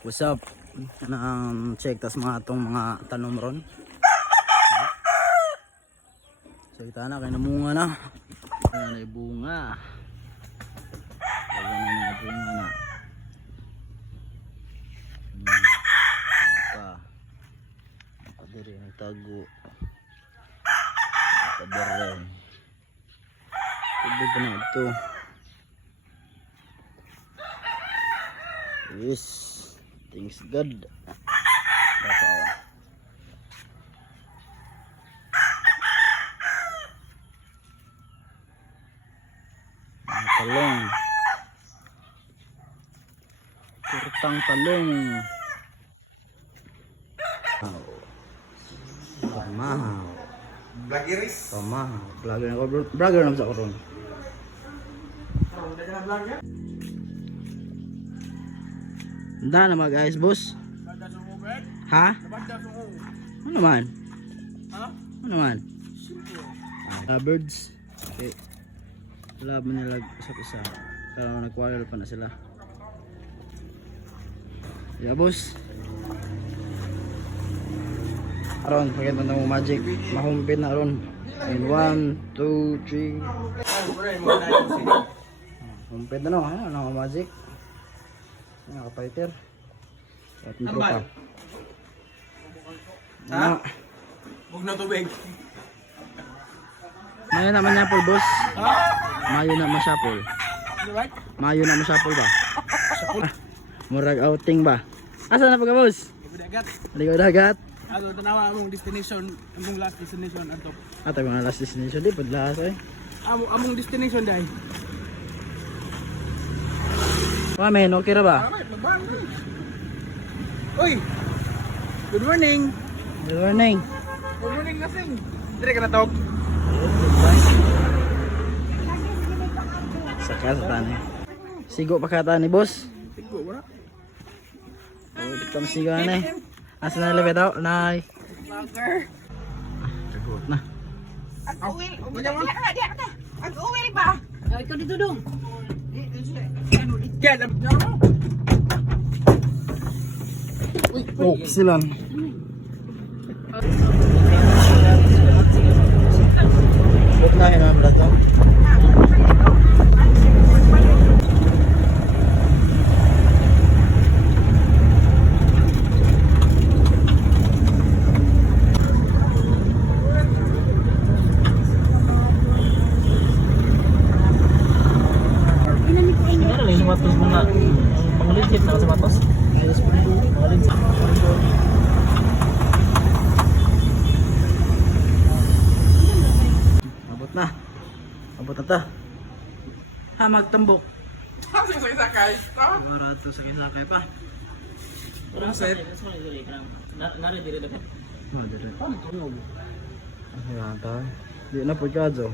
What's up? Check tas mga itong mga tanom ron. So kita na, kaya namunga na. Ayan ay bunga. Ayan na mga bunga na. Nakadiri ng tago. Nakadiri. Tubig pa na ito. Yes, things good. Dapat talong, kurtang talong. Pamahaw. Blagiris. Pamahaw. Vlogger na sa karon. Handa na mga guys, boss. Ha? Ano naman? Ano naman? Birds. Okay. Laban nila isa-isa. Pero nag-quarrel pa na sila. Yeah, boss. Aron, pakita na mo magic. Mahumpin na aron. And 1, 2, 3. Humpin na no. Ano ang magic? Naka-fighter. Ating tropa. Ha? Huwag na tubig. Mayo naman niya po, boss. Ha? Mayo na masyapol. Mayo na masyapol ba? Murag outing ba? Asa na pagka, boss? Dagat. Ligaw dagat. Ano, tanawa among destination, among last destination ato. At ang mga last destination, di padlahas eh. Among destination dai. Men, okay ra ba? Uy! Good morning! Good morning. Good morning, Nasing! Dire ka na tawag. Saka sa tani. Sigo pa ka tani, boss. Sigo, wala? Oh, dito na sigo na eh. Asa na lapit daw? Nay. Vlogger! Sagot na.Ag-uwil.Ag-uwil ba? Ikaw dito dong. Yan! Oh, silang. Ba't na hinam na to? Ano yung sapatos mo na mga legit na sapatos? Ayos po nito. Mga legit. Abot na. Abot na ta. Ha, magtambok. Kasi sa sakay. Para ito sa kisakay pa. Proset. Nari dire dapat. Ah, dito. Ayan ta. Di na po kadyo.